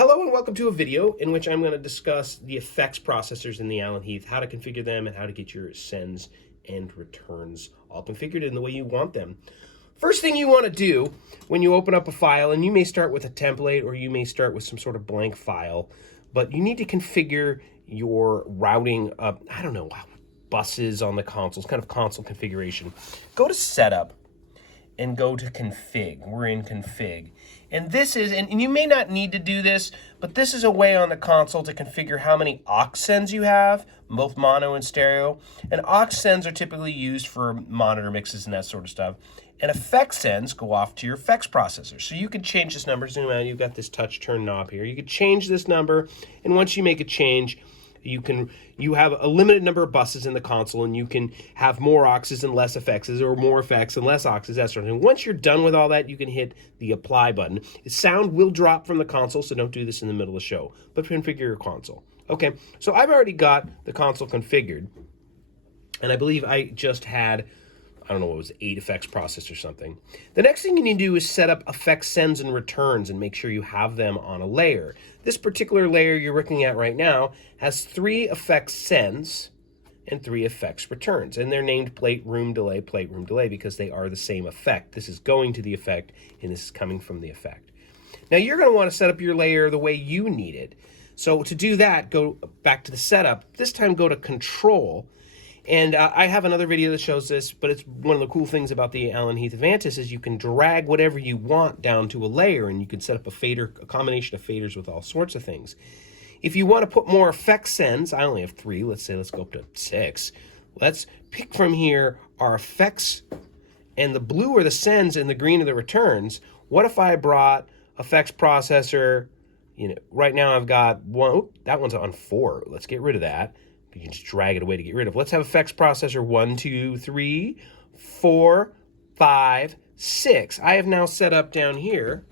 Hello and welcome to a video in which I'm going to discuss the effects processors in the Heath, how to configure them, and how to get your sends and returns all configured in the way you want them. First thing you want to do when you open up a file, and you may start with a template or you may start with some sort of blank file, but you need to configure your routing of, buses on the consoles, kind of console configuration. Go to Setup and go to Config. We're in Config. And this is, and you may not need to do this, but this is a way on the console to configure how many aux sends you have, both mono and stereo. And aux sends are typically used for monitor mixes and that sort of stuff. And effect sends go off to your effects processor. So you can change this number, zoom out, you've got this touch turn knob here. You can change this number, and once you make a change, you have a limited number of buses in the console, and you can have more auxes and less effects, or more effects and less auxes, that sort of thing. Once you're done with all that, you can hit the apply button. Sound will drop from the console, so don't do this in the middle of the show, but configure your console. Okay, so I've already got the console configured, and I believe I just had, I don't know what it was, 8 effects processed or something. The next thing you need to do is set up effects sends and returns and make sure you have them on a layer. This particular layer you're looking at right now has 3 effects sends and 3 effects returns. And they're named plate, room, delay, because they are the same effect. This is going to the effect, and this is coming from the effect. Now you're going to want to set up your layer the way you need it. So to do that, go back to the setup. This time go to Control. And I have another video that shows this, but it's one of the cool things about the Heath Avantis is you can drag whatever you want down to a layer, and you can set up a fader, a combination of faders with all sorts of things. If you want to put more effect sends, I only have 3. Let's go up to 6. Let's pick from here our effects, and the blue are the sends and the green are the returns. What if I brought effects processor? Right now I've got one. Oh, that one's on 4. Let's get rid of that. You can just drag it away to get rid of. Let's have effects processor 1, 2, 3, 4, 5, 6. I have now set up down here,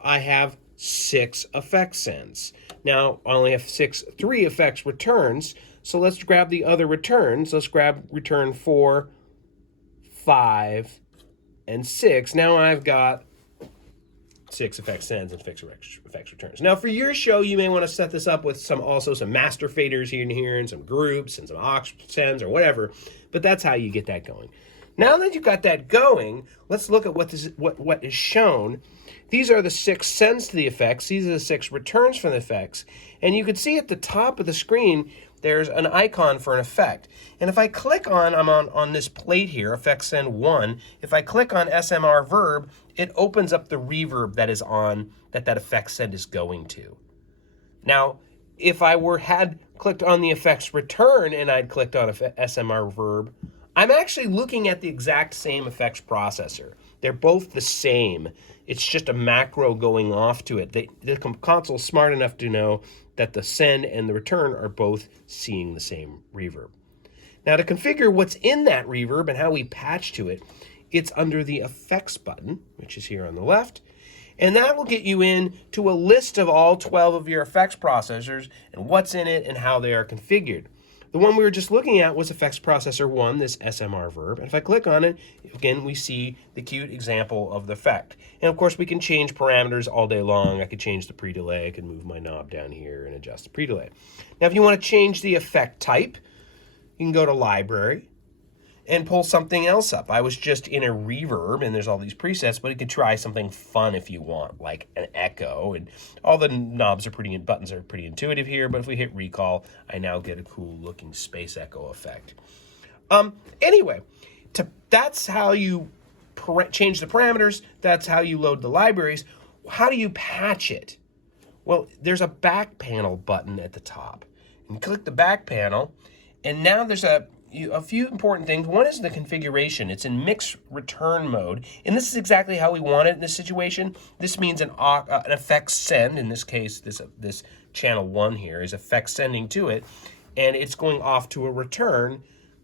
I have 6 effects sends. Now, I only have 3 effects returns, so let's grab the other returns. Let's grab return 4, 5, and 6. Now I've got 6 effects sends and effects returns. Now for your show, you may want to set this up with some master faders here and here, and some groups and some aux sends or whatever, but that's how you get that going. Now that you've got that going, let's look at what is shown. These are the 6 sends to the effects. These are the 6 returns from the effects. And you can see at the top of the screen, there's an icon for an effect. And if I click on, I'm on this plate here, effects send 1. If I click on SMR verb, it opens up the reverb that is on, that effect send is going to. Now, if I had clicked on the effects return and I'd clicked on SMR verb, I'm actually looking at the exact same effects processor. They're both the same. It's just a macro going off to it. The console's smart enough to know that the send and the return are both seeing the same reverb. Now to configure what's in that reverb and how we patch to it, it's under the effects button, which is here on the left. And that will get you in to a list of all 12 of your effects processors and what's in it and how they are configured. The one we were just looking at was effects processor 1, this SMR verb. And if I click on it, again, we see the cute example of the effect. And of course, we can change parameters all day long. I could change the pre-delay. I could move my knob down here and adjust the pre-delay. Now, if you want to change the effect type, you can go to Library and pull something else up. I was just in a reverb, and there's all these presets, but you could try something fun if you want, like an echo. And all the buttons are pretty intuitive here, but if we hit recall, I now get a cool looking space echo effect. Anyway, that's how you change the parameters. That's how you load the libraries. How do you patch it? Well, there's a back panel button at the top. And click the back panel, and now there's a few important things. One is the configuration. It's in mix return mode, and this is exactly how we want it in this situation. This means an effect send. In this case, this channel 1 here is effect sending to it, and it's going off to a return.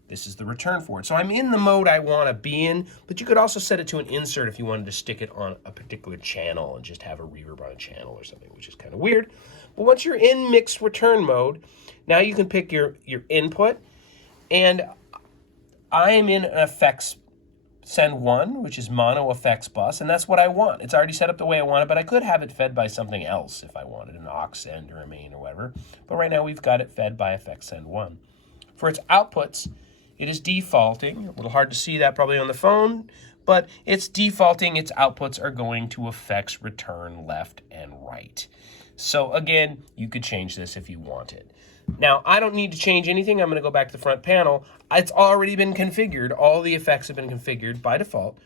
This is the return for it. So I'm in the mode I want to be in, but you could also set it to an insert if you wanted to stick it on a particular channel and just have a reverb on a channel or something, which is kind of weird. But once you're in mix return mode, now you can pick your input. And I am in an effects send 1, which is mono effects bus, and that's what I want. It's already set up the way I want it, but I could have it fed by something else if I wanted, an aux send or a main or whatever. But right now we've got it fed by effects send 1. For its outputs, it is defaulting. A little hard to see that probably on the phone, but it's defaulting. Its outputs are going to effects return left and right. So again, you could change this if you wanted. Now, I don't need to change anything. I'm going to go back to the front panel. It's already been configured. All the effects have been configured by default.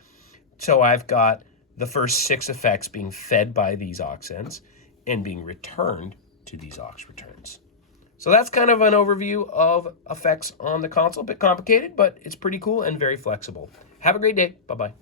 So I've got the first 6 effects being fed by these aux sends and being returned to these aux returns. So that's kind of an overview of effects on the console. A bit complicated, but it's pretty cool and very flexible. Have a great day. Bye-bye.